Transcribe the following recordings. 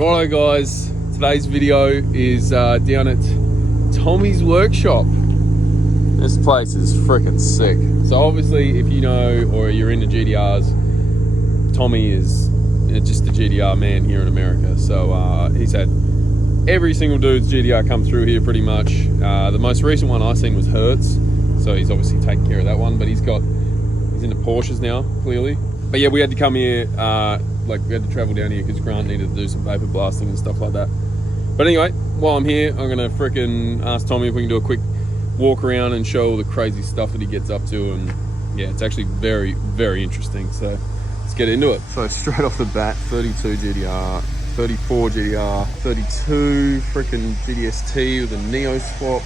Righto guys, today's video is down at Tommy's workshop. This place is freaking sick. So obviously if you know or you're into GTRs, Tommy is just the GTR man here in America. So he's had every single dude's GTR come through here pretty much. The most recent one I seen was Hertz, so he's obviously taking care of that one, but he's into Porsches now, clearly. But yeah, we had to come here, we had to travel down here because Grant needed to do some vapor blasting and stuff like that. But anyway, while I'm here, I'm gonna frickin' ask Tommy if we can do a quick walk around and show all the crazy stuff that he gets up to. And yeah, it's actually very, very interesting. So let's get into it. So straight off the bat, 32 GTR, 34 GTR, 32 frickin' GTST with a Neo swap.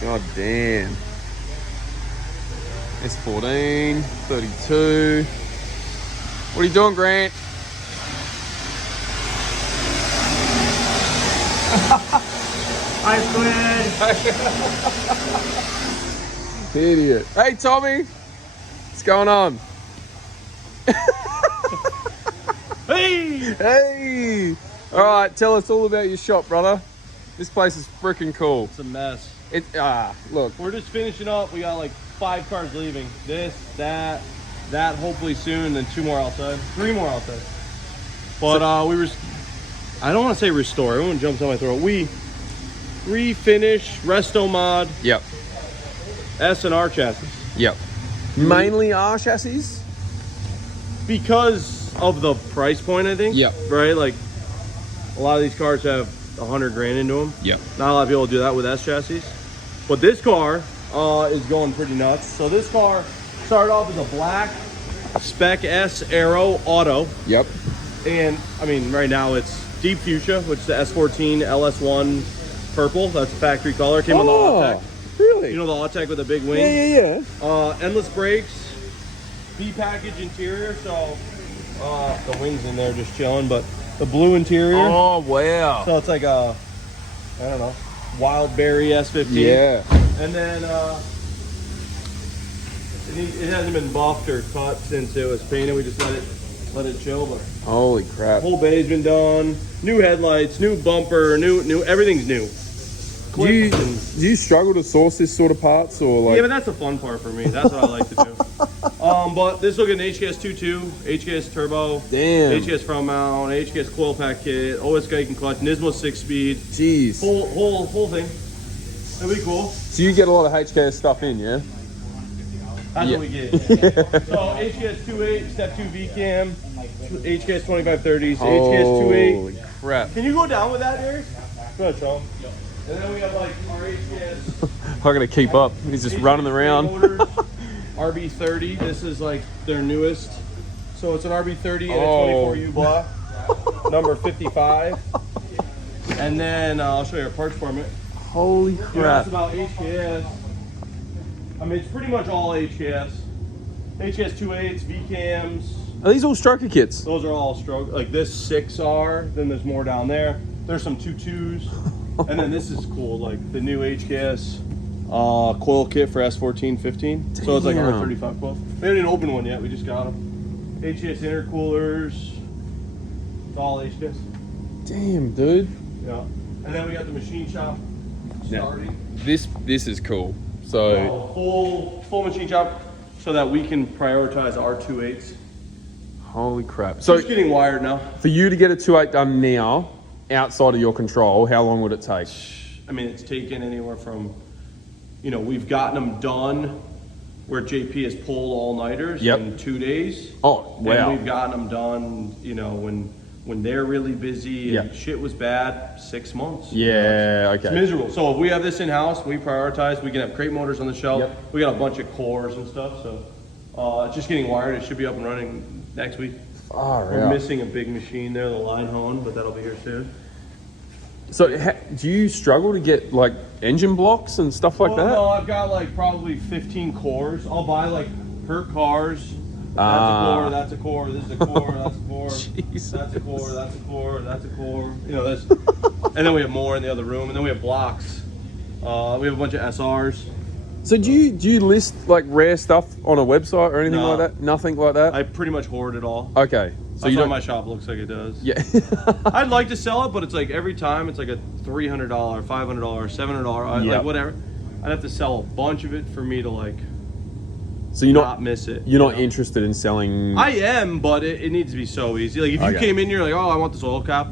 God damn. S14, 32. What are you doing, Grant? Hi, Squid. Idiot. Hey, Tommy. What's going on? Hey! Hey! All right, tell us all about your shop, brother. This place is freaking cool. It's a mess. Look. We're just finishing up. We got like 5 cars leaving. This, that, hopefully soon, then 2 more outside. 3 more outside. But I don't want to say restore. Everyone jumps on my throat. We refinish, resto mod. Yep. S and R chassis. Yep. Mainly R chassis? Because of the price point, I think. Yep. Right? Like, a lot of these cars have 100 grand into them. Yep. Not a lot of people do that with S chassis. But this car is going pretty nuts. So this car started off as a black Spec S Aero Auto. Yep. And I mean, right now it's deep fuchsia, which is the S14 LS1 purple. That's the factory color. Came on the Autech. Really? You know the Autech with the big wing? Yeah. Endless brakes, B-package interior. So the wings in there just chilling, but the blue interior. Oh, wow. So it's like a, I don't know, wild berry S15. Yeah. And then it hasn't been buffed or cut since it was painted. We just let it chill. But holy crap. whole bay's been done. New headlights, new bumper, new everything's new. Do you struggle to source this sort of parts, or like? Yeah, but that's the fun part for me. That's what I like to do. But this will get an HKS 2.2, HKS turbo, damn, HKS front mount, HKS coil pack kit, OS Geigen and clutch, Nismo 6-speed. Jeez. Whole thing. It'll be cool. So you get a lot of HKS stuff in, yeah? That's what we get. So HKS 2.8, step 2 VCAM, HKS 2530s, HKS 2.8. Holy crap. Can you go down with that, Eric? Go ahead, Sean. And then we have like our HKS. I'm gonna keep up. He's just running around. RB30. This is like their newest. So it's an RB30 and a 24U block, number 55. And then I'll show you our parts department. Holy That's crap. about HKS. I mean, it's pretty much all HKS. HKS 2.8s, VCAMs. Are these all stroker kits? Those are all stroke. Like this 6R, then there's more down there. There's some 2.2s. And then this is cool, like the new HKS coil kit for S14, 15. Damn. So it's like R35 coil. We haven't even opened one yet, we just got them. HKS intercoolers. It's all HKS. Damn, dude. Yeah. And then we got the machine shop starting. This is cool. So full machine shop so that we can prioritize our 2.8s. holy crap. So it's getting wired now. For you to get a 2.8 done now, outside of your control, how long would it take? I mean, it's taken anywhere from, we've gotten them done where JP has pulled all-nighters in 2 days. Oh, wow. And we've gotten them done, when they're really busy and shit was bad, 6 months. Yeah, okay. It's miserable. So if we have this in-house, we prioritize, we can have crate motors on the shelf. Yep. We got a bunch of cores and stuff, so it's just getting wired. It should be up and running next week. We're missing a big machine there, the line hone, but that'll be here soon. So do you struggle to get like engine blocks and stuff like that? No, I've got like probably 15 cores. I'll buy like per cars. That's a core, this is a core, that's a core, Jesus. That's a core, that's a core, that's a core. This. And then we have more in the other room, and then we have blocks. We have a bunch of SRs. So do you list like rare stuff on a website or anything like that? Nothing like that? I pretty much hoard it all. Okay. So you That's don't. why my shop looks like it does. Yeah. I'd like to sell it, but it's like every time it's like a $300, $500, $700, Yep. like whatever. I'd have to sell a bunch of it for me to like So you're not miss it. You're you not know? interested in selling. I am, but it needs to be so easy. Like if you came in here like, oh, I want this oil cap,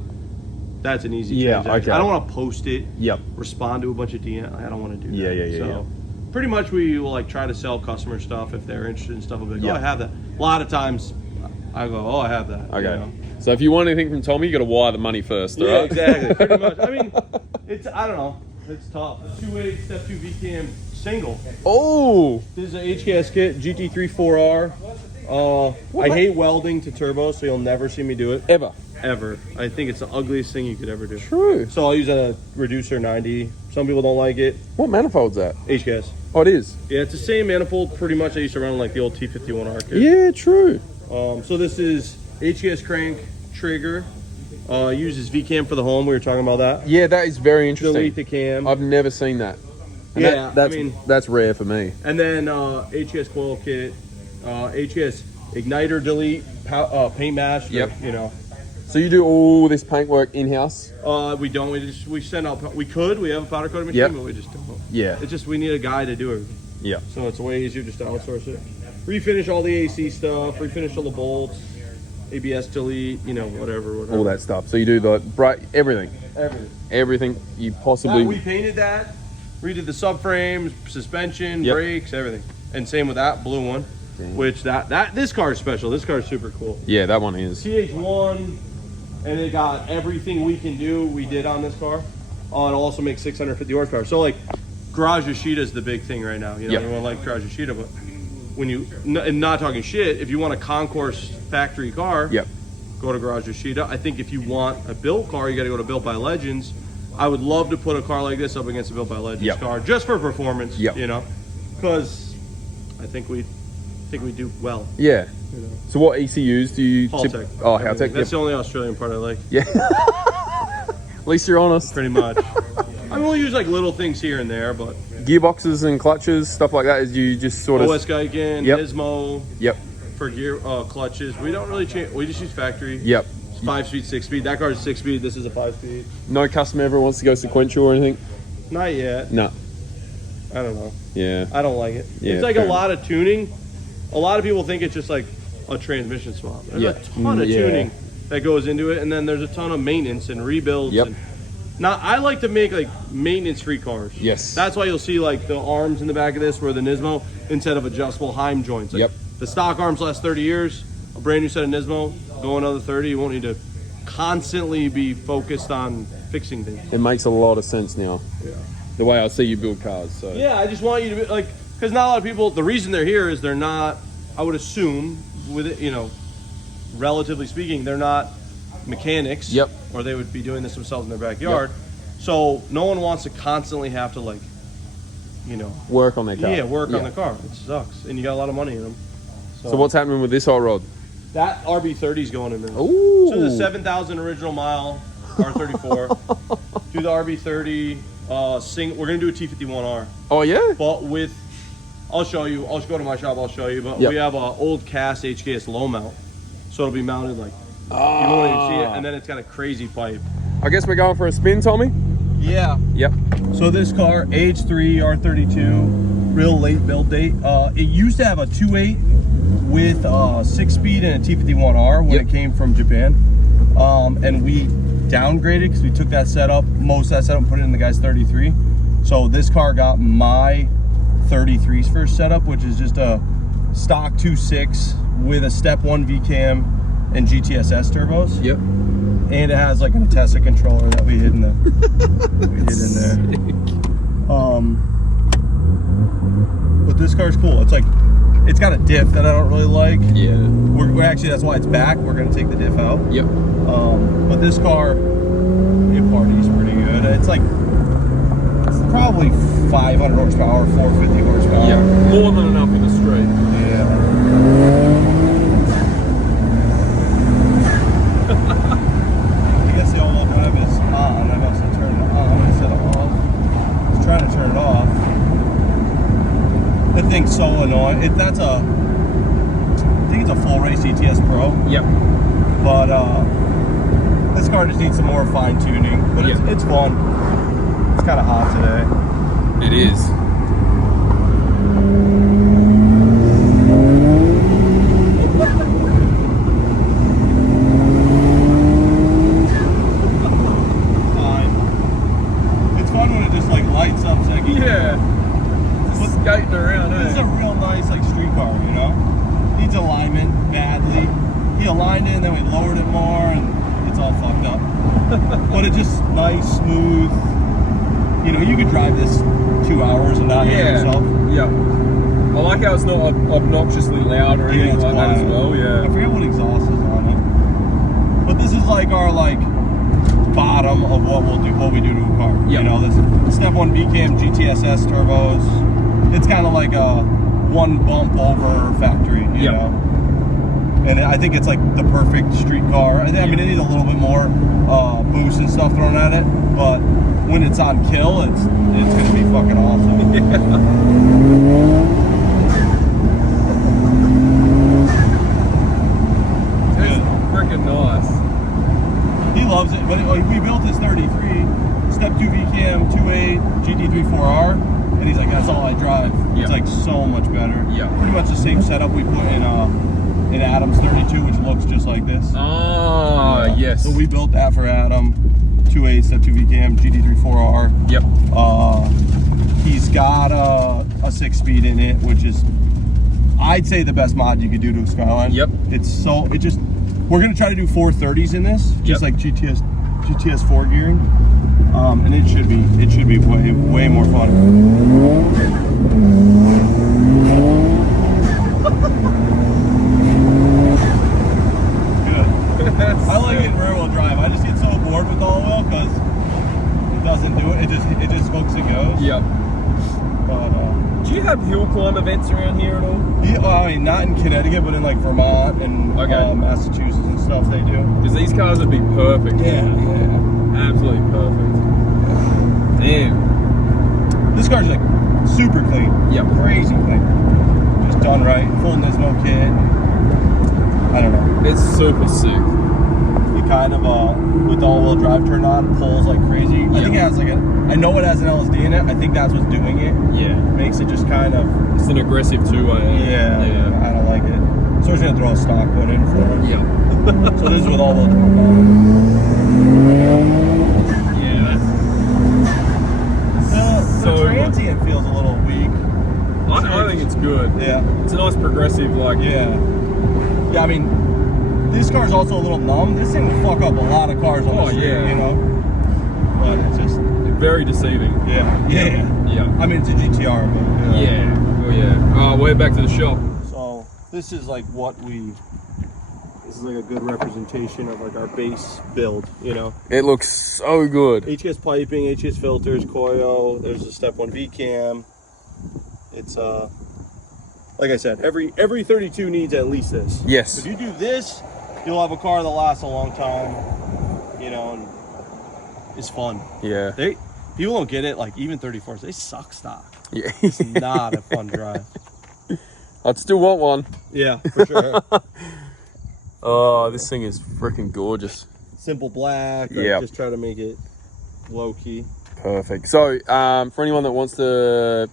that's an easy transaction. Okay. I don't want to post it. Yep. Respond to a bunch of DM. I don't want to do that. Yeah. So pretty much we will like try to sell customer stuff if they're interested in stuff. I'll be like, Yeah. oh, I have that. A lot of times I go, oh, I have that. Okay. You know? So if you want anything from Tommy, you got to wire the money first. Yeah, right? exactly. Pretty much. I mean, I don't know. It's tough. 2.8 step 2 VCAM single. Oh. This is an HKS kit, GT3 4R. I hate welding to turbo, so you'll never see me do it. Ever. I think it's the ugliest thing you could ever do. True. So I'll use a reducer 90. Some people don't like it. What manifold's that? HKS. Oh, it is. Yeah, it's the same manifold pretty much I used to run like the old T51R kit. Yeah, true. So this is HKS crank trigger. Uses VCAM for the home. We were talking about that. Yeah, that is very interesting. Delete the cam. I've never seen that. And Yeah, that's, I mean- that's rare for me. And then HKS coil kit, HKS igniter delete, paint mask. Yep. You know, So you do all this paintwork in-house? we don't. We send out. We could. We have a powder coating machine, Yep. but we just don't. Yeah. It's just we need a guy to do it. Yeah. So it's way easier just to outsource it. Refinish all the AC stuff. Refinish all the bolts. ABS delete. You know, whatever. All that stuff. So you do the bright everything. Everything. Everything you possibly. We painted that. Redid the subframes, suspension, Yep. brakes, everything. And same with that blue one, which this car is special. This car is super cool. Yeah, that one is. TH1, and it got everything we can do. We did on this car. It also makes 650 horsepower. So like, garage Yoshida is the big thing right now. You know, Yep. everyone likes garage Yoshida, but when you and not talking shit, if you want a concourse factory car, Yep. go to garage Yoshida. I think if you want a built car, you got to go to Built by Legends. I would love to put a car like this up against a Built by Legends Yep. car just for performance. Yep. You know, because I think we do well. Yeah. You know, So what ECUs do you? Haltech. Oh, Everything. Haltech. That's the only Australian part I like. Yeah. At least you're honest. Pretty much. I mean, we'll use like little things here and there, but Gearboxes and clutches, stuff like that. Is you just sort of. OS Geigen, Yep. Nismo Yep. for gear clutches. We don't really change. We just use factory. Yep. 5-speed, 6-speed. That car is 6-speed. This is a 5-speed. No customer ever wants to go sequential or anything. Not yet. No. I don't know. Yeah. I don't like it. Yeah, It's like a fair lot of tuning. A lot of people think it's just like a transmission swap. There's Yeah. a ton of Yeah. tuning that goes into it, and then there's a ton of maintenance and rebuilds. Yep. And now I like to make like maintenance-free cars. Yes. That's why you'll see like the arms in the back of this where the Nismo instead of adjustable Heim joints. Like, Yep. The stock arms last 30 years. A brand new set of Nismo, go another 30. You won't need to constantly be focused on fixing things. It makes a lot of sense now. Yeah. The way I see you build cars. So. Yeah, I just want you to be like, because not a lot of people, the reason they're here is they're not, I would assume, with it, you know, relatively speaking, they're not mechanics. Yep. Or they would be doing this themselves in their backyard. So no one wants to constantly have to like, you know, Work on their car. work on the car. It sucks. And you got a lot of money in them. So what's happening with this hot rod? That RB30 is going in there. Ooh. So the 7,000 original mile R34. Do the RB30. We're gonna do a T51R. Oh yeah. But with, I'll show you. I'll just go to my shop. I'll show you. But Yep. we have a old cast HKS low mount, so it'll be mounted like you won't even see it, and then it's got a crazy pipe. I guess we're going for a spin, Tommy. Yeah. Yep. So this car, age 3, R32, real late build date. It used to have a 2.8 with 6-speed and a T51R when Yep. it came from Japan, and we downgraded because we took that setup, most of that setup, and put it in the guy's 33. So this car got my 33's first setup, which is just a stock 2.6 with a step 1 VCAM and GTSS turbos. Yep. And it has like an Atessa controller that we hid in there. But this car's cool. It's like, it's got a diff that I don't really like. Yeah. We're actually, that's why it's back. We're gonna take the diff out. Yep. But this car, it parties pretty good. It's like, it's probably 500 horsepower, 450 horsepower. Yeah. More than enough in the street. Yeah. I guess the old locomotive is on. I must have turned it on instead of off. I was trying to turn it off. The thing's so annoying. I think it's a full race ETS Pro. Yep. But this car just needs some more fine tuning. But it's fun. It's kind of hot today. It is. Lights up second. Yeah. Just skating around, This is a real nice like street car, you know? Needs alignment badly. He aligned it and then we lowered it more and it's all fucked up. But it's just nice, smooth. You know, you could drive this 2 hours and not hit yourself. Yeah. I like how it's not obnoxiously loud or anything like that as well. Yeah. I forget what exhaust is on it. But this is like our bottom of what we do to a car. You know, this Step 1 VCAM GTSS turbos. It's kind of like a one bump over factory, you know. And I think it's like the perfect street car. I mean, it needs a little bit more boost and stuff thrown at it, but when it's on kill, it's gonna be fucking awesome. It's freaking nice. He loves it, but we built this 33 Step 2 VCAM 2.8 GT3 4R, and he's like, that's all I drive. It's like so much better. Yeah. Pretty much the same setup we put in Adam's 32, which looks just like this. Oh, yes. So we built that for Adam, 2.8 Step 2 VCAM GT3 4R. Yep. He's got a 6-speed in it, which is, I'd say, the best mod you could do to a Skyline. Yep. We're gonna try to do 430s in this, just like GTS 4 gearing, and it should be way more fun. Good. I like it in rear wheel drive. I just get so bored with all wheel because it doesn't do it. It just hooks and goes. Yep. But do you have hill climb events around here at all? Yeah, well, I mean, not in Connecticut, but in like Vermont and Massachusetts and stuff, they do. Because these cars would be perfect. Yeah. Absolutely perfect. Damn. This car's like super clean. Yep. Crazy clean. Just done right. Full Nismo kit. I don't know. It's super sick. It kind of, with the all-wheel drive turned on, pulls like crazy. I think it has I know it has an LSD in it. I think that's what's doing it. Yeah. Makes it just kind of... It's an aggressive two-way. Yeah. I don't like it. So we're going to throw a stock one in for it. Yeah. So this is with all-wheel drive on. Yeah, that's... The transient feels a little weak. I think it's good. Yeah. It's a nice progressive, Yeah, I mean, this car's also a little numb. This thing will fuck up a lot of cars on the street, you know? But it's just... Very deceiving. Yeah. I mean, it's a GTR, but... Yeah. Way back to the shop. So, this is like this is like a good representation of like our base build, you know? It looks so good. HKS piping, HKS filters, Koyo, there's a Step 1 VCAM. It's, like I said, every 32 needs at least this. Yes. If you do this, you'll have a car that lasts a long time, you know, and it's fun. Yeah. People don't get it, like even 34s, they suck stock. Yeah. It's not a fun drive. I'd still want one. Yeah, for sure. Oh, this thing is freaking gorgeous. Simple black. Just try to make it low key. Perfect. So, for anyone that wants to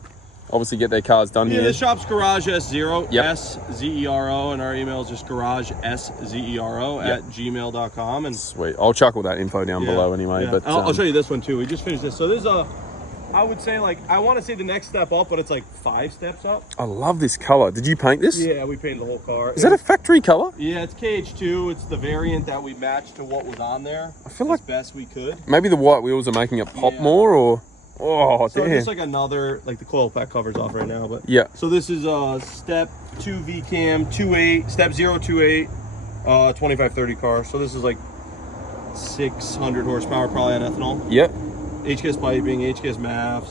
obviously get their cars done here. The shop's Garage S0, S-Z-E-R-O, and our email is just garage S-Z-E-R-O at gmail.com. And sweet. I'll chuckle that info down below anyway. Yeah. But I'll show you this one too. We just finished this. So there's I would say I want to say the next step up, but it's like 5 steps up. I love this color. Did you paint this? Yeah, we painted the whole car. Is that a factory color? Yeah, it's KH2. It's the variant that we matched to what was on there. I feel like best we could. Maybe the white wheels are making it pop more, or so damn. just like another, like the coil pack cover's off right now, but So this is Step 2 VCAM 2.8, Step 028, 2530 car. So this is like 600 horsepower probably on ethanol. Yep. HKS piping, HKS MAF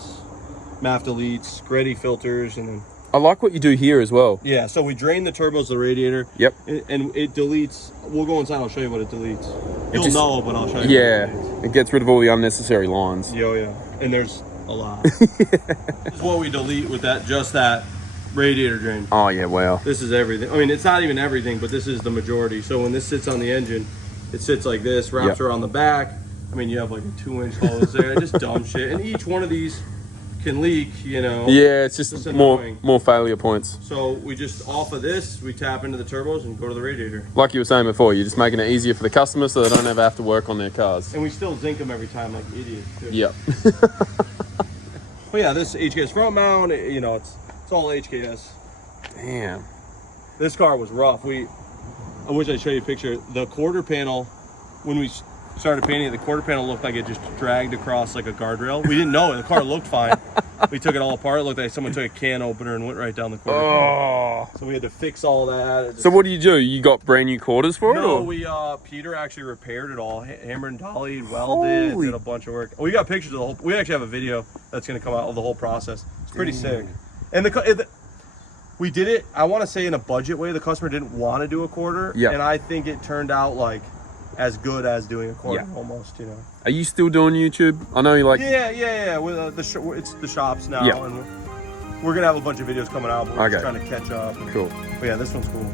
deletes, Greddy filters, and then I like what you do here as well. Yeah, so we drain the turbos, the radiator. Yep. And it deletes. We'll go inside. I'll show you what it deletes. You'll know, but I'll show you. Yeah, it gets rid of all the unnecessary lines. Yeah, and there's a lot. This is what we delete with that. Just that radiator drain. Oh yeah, wow. This is everything. I mean, it's not even everything, but this is the majority. So when this sits on the engine, it sits like this, wraps around the back. I mean, you have like a 2-inch hose there, just dumb shit. And each one of these can leak, you know. Yeah, it's just more failure points. So we just, off of this, we tap into the turbos and go to the radiator. Like you were saying before, you're just making it easier for the customer so they don't ever have to work on their cars. And we still zinc them every time like idiots too. Yep. Well, yeah, this HKS front mount, you know, it's all HKS. Damn. This car was rough. I wish I'd show you a picture. The quarter panel, when we started painting it, the quarter panel looked like it just dragged across like a guardrail. We didn't know it. The car looked fine. We took it all apart. It looked like someone took a can opener and went right down the quarter panel. So we had to fix all that. So what do? You got brand new quarters for it? No, or? Peter actually repaired it all. Hammer and dolly, welded, did a bunch of work. We got pictures of the whole. We actually have a video that's going to come out of the whole process. It's pretty sick. And we did it, I want to say, in a budget way. The customer didn't want to do a quarter. Yeah. And I think it turned out like as good as doing a quarter, almost, you know. Are you still doing YouTube? I know you like... Yeah. With it's the shops now. Yeah. And we're going to have a bunch of videos coming out, but we're just trying to catch up. Cool. But yeah, this one's cool.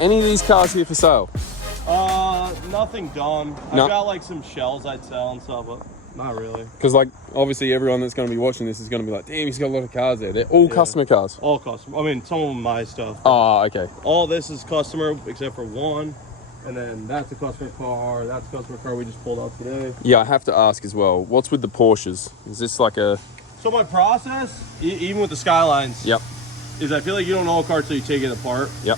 Any of these cars here for sale? Nothing done. I've got like some shells I'd sell and stuff, but not really. Because like obviously everyone that's going to be watching this is going to be like, damn, he's got a lot of cars there. They're all customer cars. All customer. I mean, some of them my stuff. Oh, okay. All this is customer except for one, and then that's a customer car. That's a customer car we just pulled out today. Yeah, I have to ask as well. What's with the Porsches? Is this like a? So my process, even with the Skylines, is I feel like you don't know a car till you take it apart. Yep.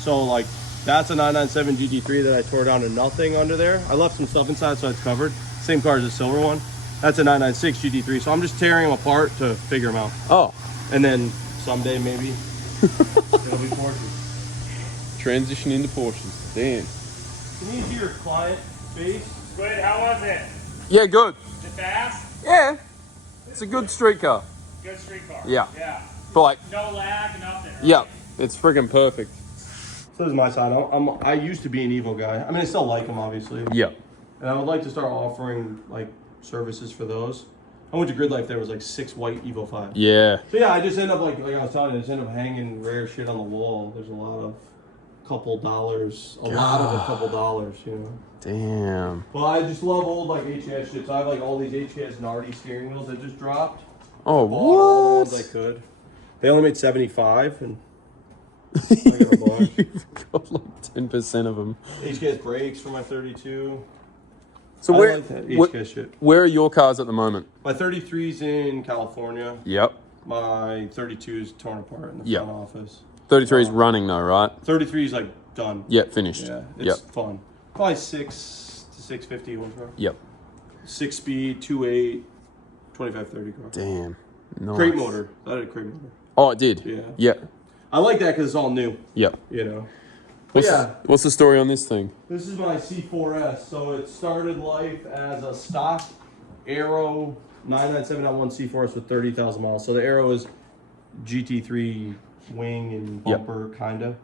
So like that's a 997 GT3 that I tore down to nothing under there. I left some stuff inside so it's covered. Same car as the silver one. That's a 996 GT3. So I'm just tearing them apart to figure them out. Oh. And then someday maybe it'll be Porsches. Transition into Porsches. Damn. Can you see your client face? Squid, how was it? Yeah, good. Is it fast? Yeah. It's a good street car. Good street car. Yeah. Yeah. But like. No lag, nothing. Right? Yeah. It's freaking perfect. So this is my side. I used to be an Evo guy. I mean, I still like them, obviously. Yeah. And I would like to start offering like services for those. I went to Grid Life. There was like 6 white Evo 5. Yeah. So yeah, I just end up like I was telling you, I just end up hanging rare shit on the wall. There's a lot of couple dollars, a lot of a couple dollars, you know. Damn. Well, I just love old like HKS shit. So I have like all these HKS Nardi steering wheels that just dropped. Oh, Bought all the what? ones I could. They only made 75 and. You've got like 10% of them. HKS brakes for my 32. So I where, like that HKS shit. Where are your cars at the moment? My 33's in California. Yep. My 32's torn apart in the front office. 33 is running though, right? 33's like done. Yep, finished. Yeah, it's fun. Probably 6 to 650 horsepower. Yep. 6-speed, 2.8, 25-30 car. Damn. Nice. Crate motor. That had a crate motor. Oh, it did? Yeah. Yep. I like that because it's all new. Yep. You know. But What's the story on this thing? This is my C4S. So it started life as a stock Aero 997.1 C4S with 30,000 miles. So the Aero is GT3 wing and bumper, kind of.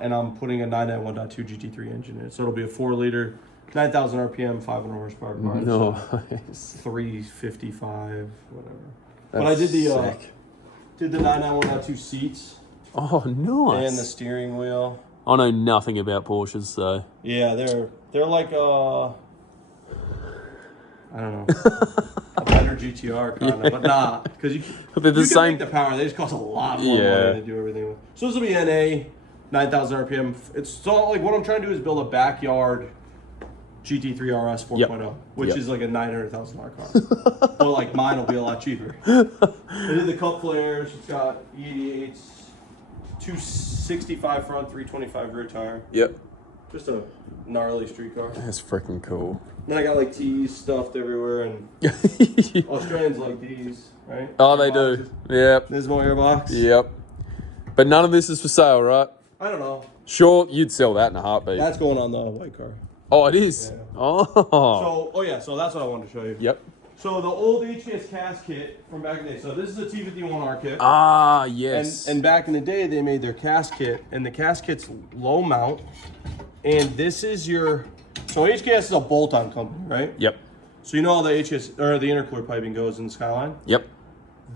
And I'm putting a 991.2 GT3 engine in it. So it'll be a 4-liter, 9,000 RPM, 500 horsepower car. Nice. 355, whatever. That's but I did the sick. did the 991.2 seats. Oh, nice. And the steering wheel. I know nothing about Porsches, so. Yeah, they're like I don't know, a better GTR kind of, but not because you they're the you can same. make the power. They just cost a lot more money to do everything with. So this will be NA, 9,000 RPM. It's so like what I'm trying to do is build a backyard GT3 RS 4.0, which is like a $900,000 car. But like mine will be a lot cheaper. I did the cup flares. It's got E88s, 265 front, 325 rear tire. Yep. Just a gnarly street car. That's freaking cool. Then I got like T's stuffed everywhere, and Australians like these, right? Oh, they do. Yep. Nismo airbox. Yep. But none of this is for sale, right? I don't know. Sure, you'd sell that in a heartbeat. That's going on the white car. Oh, it is? Yeah. Oh. So that's what I wanted to show you. Yep. So the old HKS cast kit from back in the day. So this is a T51R kit. Ah, yes. And back in the day, they made their cast kit, and the cast kit's low mount. And this is your, so HKS is a bolt-on company, right? Yep. So you know how the HKS, or the intercooler piping goes in the Skyline? Yep.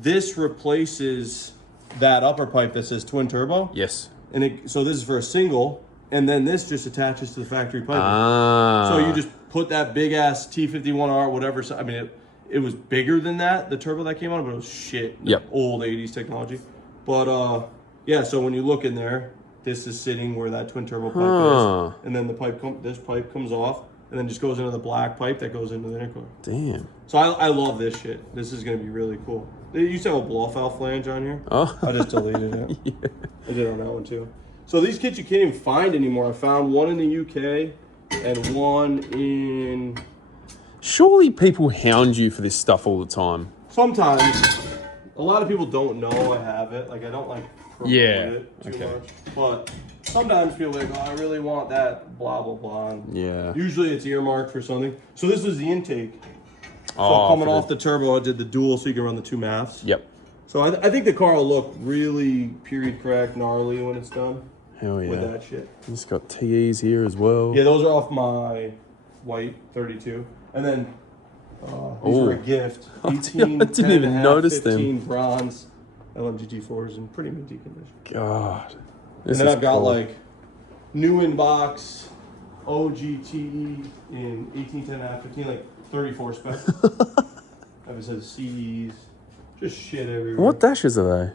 This replaces that upper pipe that says twin turbo. Yes. And so this is for a single, and then this just attaches to the factory piping. Ah. So you just put that big ass T51R, whatever. I mean, it was bigger than that, the turbo that came on, but it was shit. Yep. Old 80s technology. But yeah, so when you look in there, this is sitting where that twin turbo pipe is. And then the this pipe comes off and then just goes into the black pipe that goes into the intercooler. Damn. So I love this shit. This is going to be really cool. They used to have a blow-off flange on here. Oh. I just deleted it. Yeah. I did on that one too. So these kits you can't even find anymore. I found one in the UK and one in... Surely people hound you for this stuff all the time. Sometimes. A lot of people don't know I have it. Like, I don't like promote it too much. But sometimes people are like, oh, I really want that, blah, blah, blah. And Yeah. usually it's earmarked for something. So this is the intake. So Oh, coming off the turbo, I did the dual so you can run the two MAFs. Yep. So I think the car will look really period correct, gnarly when it's done. Hell yeah. With that shit. It's got TEs here as well. Yeah, those are off my white 32. And then these were a gift. 18, I didn't even notice 15 bronze LMGT4s in pretty minty condition. God. And then I've got like new inbox OGTE in 1810 out 15, like 34 spec. I've said CDs, just shit everywhere. What dashes are they?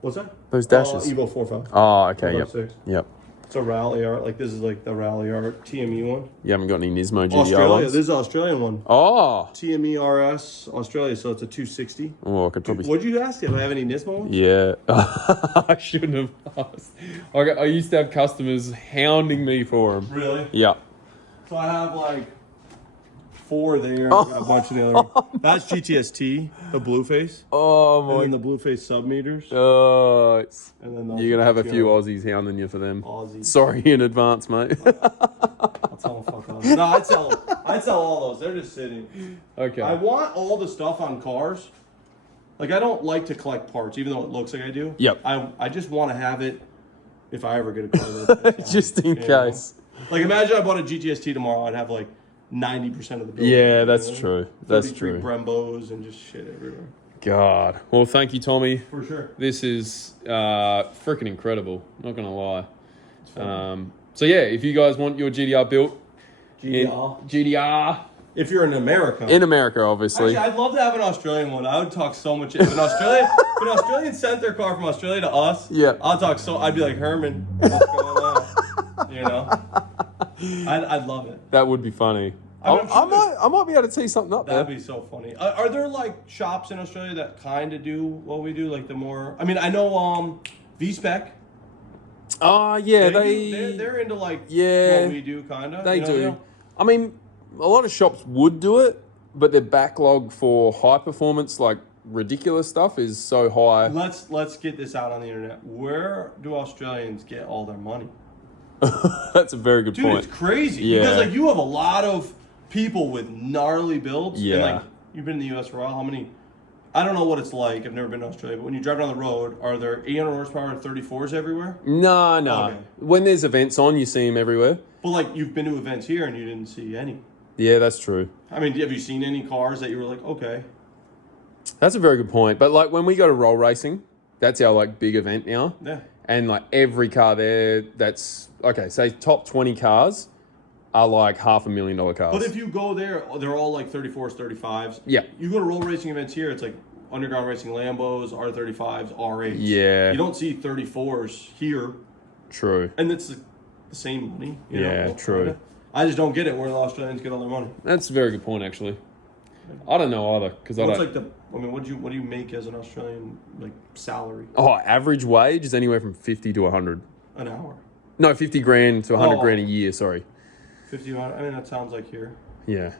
What's that? Those dashes. Evo 4.5. Oh, okay. Yep. 4.6. Yep. It's a Rally Art. Like this is like the Rally Art TME one. You haven't got any Nismo GDR Australia. ones? This is an Australian one. Oh. TME RS Australia. So it's a 260. Oh, I could probably. What'd you ask? Do I have any Nismo ones? Yeah. I shouldn't have asked. I used to have customers hounding me for them. Really? Yeah. So I have like 4 there. A bunch of the other. That's GTST, the blue face. Oh And my. then the blue face sub meters. Oh, And then those you're gonna have a GTR few Aussies hounding you for them. Aussie. Sorry in advance, mate. I'll tell them fuck off. No, I'd sell all those. They're just sitting. Okay. I want all the stuff on cars. Like I don't like to collect parts, even though it looks like I do. Yep. I just want to have it if I ever get a car. Just in case. Like imagine I bought a GTST tomorrow, I'd have like 90% of the build. Yeah, that's true. That's 33 true. Brembos and just shit everywhere. God. Well, thank you, Tommy. For sure. This is freaking incredible. Not gonna lie. So yeah, if you guys want your GDR built, GDR If you're in America. in America, obviously. Actually, I'd love to have an Australian one. I would talk so much. If an Australian sent their car from Australia to us, Yeah. I'd be like, Herman, what's going on? You know? I'd love it. That would be funny. I mean, I'm sure I might be able to tee something up That'd there. be so funny. Are there like shops in Australia that kind of do what we do? Like the more, I mean, I know V-Spec. Oh yeah, They're into like Yeah. what we do, kind of. They do. I mean, a lot of shops would do it, but their backlog for high performance, like ridiculous stuff, is so high. Let's get this out on the internet. Where do Australians get all their money? That's a very good Dude, point. it's crazy. Yeah. Because like you have a lot of people with gnarly builds. Yeah. And like you've been in the US for a while. How many? I don't know what it's like. I've never been to Australia. But when you drive down the road, are there 800 horsepower 34s everywhere? No. Okay. When there's events on, you see them everywhere. But like you've been to events here and you didn't see any. Yeah, that's true. I mean, have you seen any cars that you were like, okay? That's a very good point. But like when we go to roll racing, that's our like big event now. Yeah. And like every car there, that's okay. Say top 20 cars are like $500,000 cars. But if you go there, they're all like 34s, 35s. Yeah. You go to roll racing events here, it's like underground racing Lambos, R35s, R8s. Yeah. You don't see 34s here. True. And it's the same money. You Yeah, know? true. Kinda. I just don't get it where the Australians get all their money. That's a very good point, actually. I don't know either because I What's don't. like what do you make as an Australian like salary Oh, average wage is anywhere from 50 to 100. an hour? No, 50 grand to 100 Oh. grand a year. Sorry. 50. I mean that sounds like here. Yeah.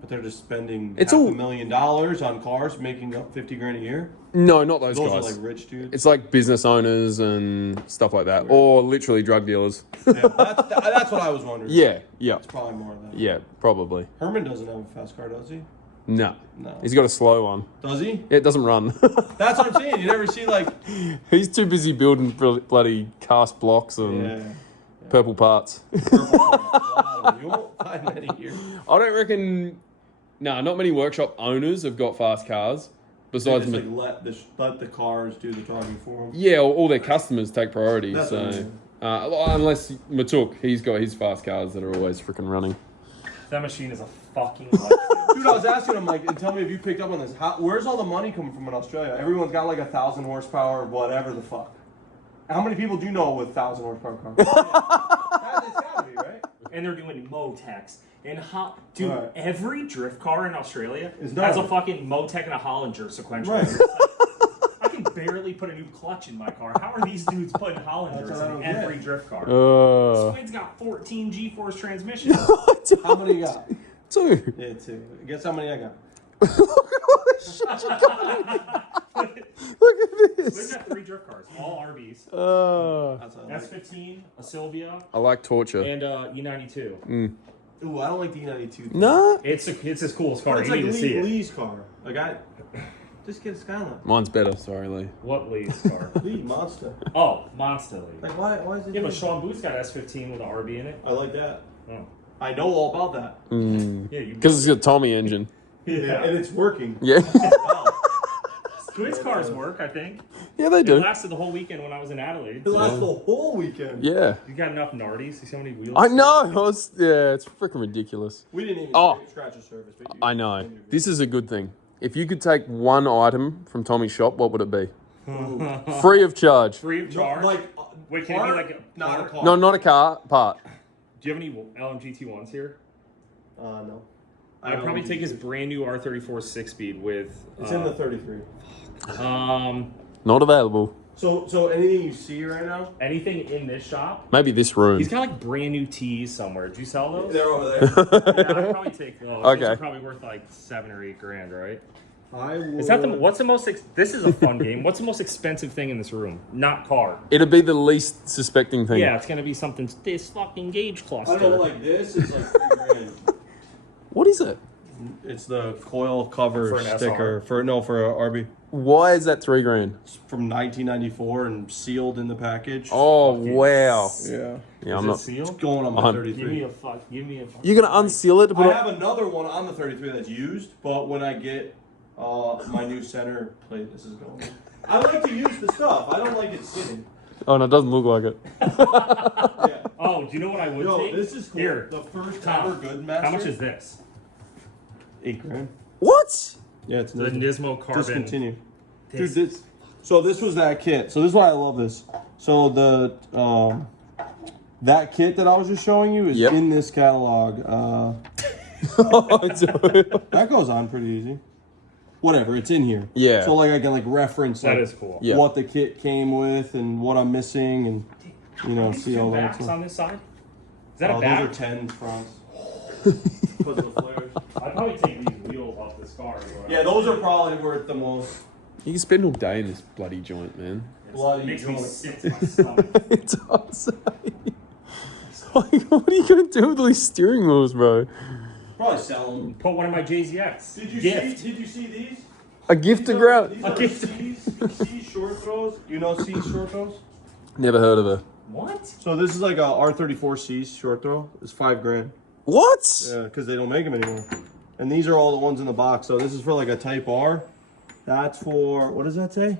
But they're just spending It's half all- $500,000 on cars, making up 50 grand a year. No, not those Those guys. are like rich dudes. It's like business owners and stuff like that, or literally drug dealers. Yeah, that's what I was wondering. Yeah. It's probably more of that. Yeah, probably. Herman doesn't have a fast car, does he? No. No. He's got a slow one. Does he? Yeah, it doesn't run. That's what I'm saying. You never see like. He's too busy building bloody cast blocks and purple parts. Wow, you won't find many here. I don't reckon. Nah, not many workshop owners have got fast cars. They Besides, just like let the cars do the driving for them. yeah, all their customers take priority. That's what I So, mean. unless Matuk, he's got his fast cars that are always freaking running. That machine is a fucking light. Dude, I was asking him like, tell me if you picked up on this. Where's all the money coming from in Australia? Everyone's got like 1,000 horsepower, whatever the fuck. How many people do you know with 1,000 horsepower cars? It's gotta be, right? And they're doing Motecs. And dude, Right. every drift car in Australia It's has a not. fucking Motec and a Hollinger sequential. Right. It's like, I can barely put a new clutch in my car. How are these dudes putting That's Hollingers what I don't in get. every drift car? Uh, Squid's got 14 G-force transmissions. How many you got? 2. Yeah, 2. Guess how many I got? Look at Squid's this. got 3 drift cars, all RBs. That's what I like. S15, a Sylvia, I like torture. and E92. Ooh, I don't like the E92. Nah. It's his coolest car. It's You like need to see it. Lee's car. Like just get a Skyline. Mine's better. Sorry, Lee. What Lee's car? Lee, Monster. Oh, Monster Lee. Like why is it? Yeah, but Sean Booth's got S15 with an RB in it. I like that. Oh. I know all about that. Yeah, you. Because it's got a Tommy engine. Yeah, and it's working. Yeah. Wow. Squid's cars work, I think. Yeah, they It do. lasted the whole weekend when I was in Adelaide. It lasts the whole weekend. Yeah. You got enough Nardies? See how many wheels? I know. Yeah, it's freaking ridiculous. We didn't even scratch a surface. But I know. This is a good thing. If you could take one item from Tommy's shop, what would it be? Free of charge. Free of charge? Like, Wait, can it be part? like a Not a part? car. No, not a car part. Do you have any LMG T1s here? No. I'd probably take his brand new R34 6-speed with... It's in the 33. Not available. So anything you see right now? Anything in this shop? Maybe this room. He's got like brand new tees somewhere. Did you sell those? They're over there. Yeah, I'd probably take those. Those Okay. are probably worth like 7 or 8 grand, right? I will. Is that what's the most, this is a fun game. What's the most expensive thing in this room? Not car. It'd be the least suspecting thing. Yeah, it's gonna be something, this fucking gauge cluster. I don't know, like this is like 3 grand. What is it? It's the coil cover For an sticker for a RB. Why is that 3 grand? It's from 1994 and sealed in the package. Oh, wow. Yeah. Yeah, I'm Is it not. sealed? Going on my Give me 33. a fuck. Give me a fuck. You're going to unseal it to put I it? have another one on the 33 that's used, but when I get my new center plate, this is going. I like to use the stuff. I don't like it sitting. Oh, no, it doesn't look like it. Yeah. Oh, do you know what I would Yo, take? this is cool. Here. The first Tom, ever good master. How much is this? 8 grand. What? Yeah, it's The Nismo Carbon. discontinued. This- Dude, this was that kit. So this is why I love this. So the that kit that I was just showing you is Yep. in this catalog. That goes on pretty easy. Whatever, it's in here. Yeah. So like I can like reference That like, is cool. Yeah. what the kit came with and what I'm missing and These see two all that backs stuff. on this side? Is that a Oh, back? those are 10 fronts. Because of the flares. I'd probably take these wheels off this car. Yeah, those are probably worth the most. You can spend all day in this bloody joint, man. Bloody Makes me joint. sick to my stomach. It does. Like, what are you going to do with all these steering wheels, bro? Probably sell them. Put one of my JZX. Did you Gift. see? Did you see these? A gift to These ground. are gift. C short throws. You know C short throws? Never heard of her. What? So this is like a R34C short throw. It's 5 grand. What? Yeah, because they don't make them anymore. And these are all the ones in the box. So this is for like a Type R. That's for, what does that say?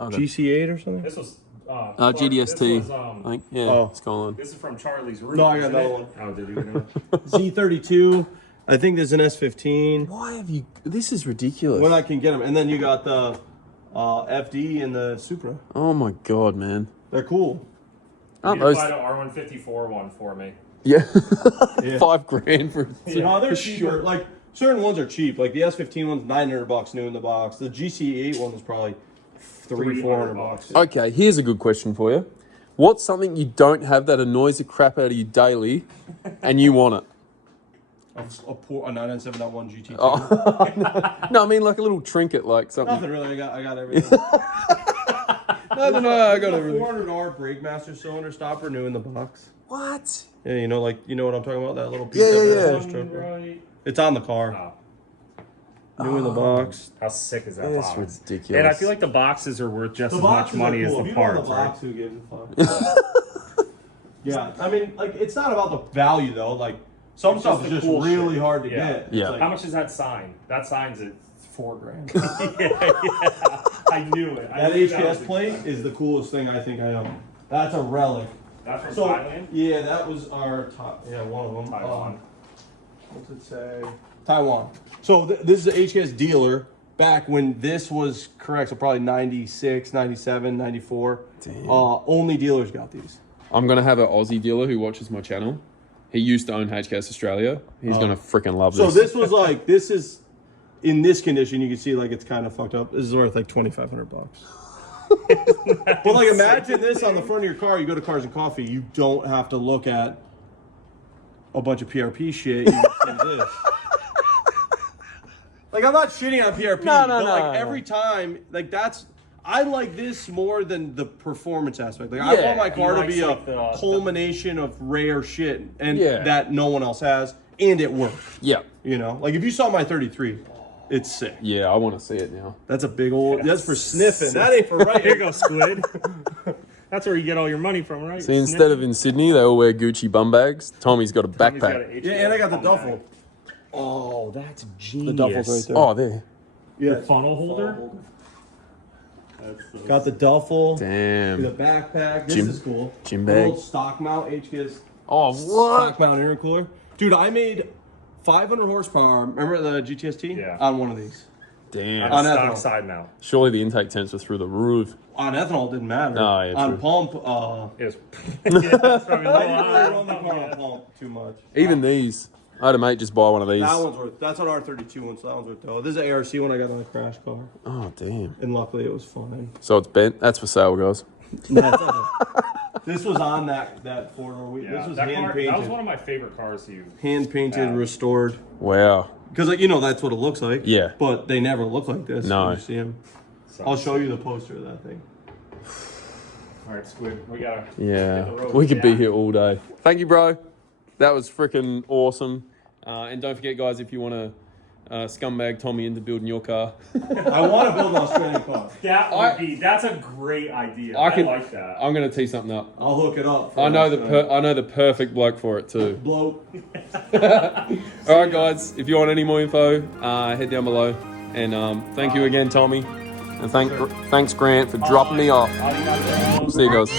Okay. GC8 or something? This was. GDST. This was, I think. Yeah, Oh. it's going on. This is from Charlie's Roof. No, I got isn't another it? one. Oh, did you? Z32. I think there's an S15. Why have you... This is ridiculous. When I can get them. And then you got the FD and the Supra. Oh, my God, man. They're cool. Aren't You those... find an R154 one for me. Yeah. Yeah. 5 grand for... No, they're for cheaper. sure. Like, certain ones are cheap. Like the S15 one's $900 new in the box. The GC8 one is probably $300-$400. Okay, here's a good question for you. What's something you don't have that annoys the crap out of you daily and you want it? A 997.1 GT2. Oh. No, I mean like a little trinket, like something. Nothing really. I got everything. No, I got everything. 400R brake master cylinder stopper, new in the box. What? Yeah, you know what I'm talking about? That little piece. Yeah. Right. It's on the car. Oh, New in the box. how sick is that That's box? ridiculous. And I feel like the boxes are worth just as much money as the parts, right? Who gives a fuck? Yeah, I mean, like, it's not about the value though. Like, some It's stuff just is the just cool really shit. hard to Yeah. get. Yeah. It's like, How much is that sign? That sign's at $4,000. yeah. I knew it. I That knew HKS was plate expensive. is the coolest thing I think I own. That's a relic. That's from So, Thailand? yeah, that was our top. Yeah, one of them. Taiwan. What's it say? Taiwan. So this is an HKS dealer back when this was correct. So probably 96, 97, 94. Damn. Only dealers got these. I'm gonna have an Aussie dealer who watches my channel. He used to own HKS Australia. He's gonna freaking love So this. this was like, this is, in this condition, you can see like it's kind of fucked up. This is worth like $2,500. But like imagine this on the front of your car. You go to Cars and Coffee. You don't have to look at a bunch of PRP shit. You can see this. Like I'm not shitting on PRP, but like every time, like that's, I like this more than the performance aspect. Like I Yeah, want my car to likes, be like, a culmination of rare shit and Yeah. that no one else has, and it works. Yeah. You know, like if you saw my 33, it's sick. Yeah, I want to see it now. That's a big old. That's for sniffing. That ain't for right. Here you go, Squid. That's where you get all your money from, right? See, instead of in Sydney, they all wear Gucci bum bags. Tommy's got a backpack. Yeah, and I got the duffel. Oh, that's genius. The duffel's right there. Oh, there. Yeah, Funnel holder? got the duffel. The Damn. backpack. This Gym- is cool. gym An bag. Old stock mount HKS. Oh, Stock what? mount intercooler. Dude, I made 500 horsepower. Remember the GTST? Yeah. On one of these. Damn. On Stock ethanol. side mount. Surely the intake temps are through the roof. On ethanol, it didn't matter. Oh, yeah, on true. pump, It was, yeah, that's probably a I little didn't really high. run the car on pump too much. Even these. I had a mate just buy one of these. That one's worth. That's an R32 one, so that one's worth though. This is an ARC one I got on a crash car, Oh, damn. and luckily it was fine. So it's bent. That's for sale, guys. This was on that four door. Yeah, This was that, hand car, painted. that was one of my favorite cars you. Hand painted, Yeah. restored. Wow. Because like you know that's what it looks like. Yeah. But they never look like this. No. when you see them. So. I'll show you the poster of that thing. All right, Squid. We gotta. Yeah. hit the road. We could be Yeah. here all day. Thank you, bro. That was freaking awesome. And don't forget, guys, if you want to scumbag Tommy into building your car, I want to build an Australian car. That would be. That's a great idea. I like that. I'm gonna tee something up. I'll hook it up. I know the perfect bloke for it too. bloat. All right, guys. If you want any more info, head down below. And thank you again, Tommy. And thanks Grant for dropping me off. See you guys.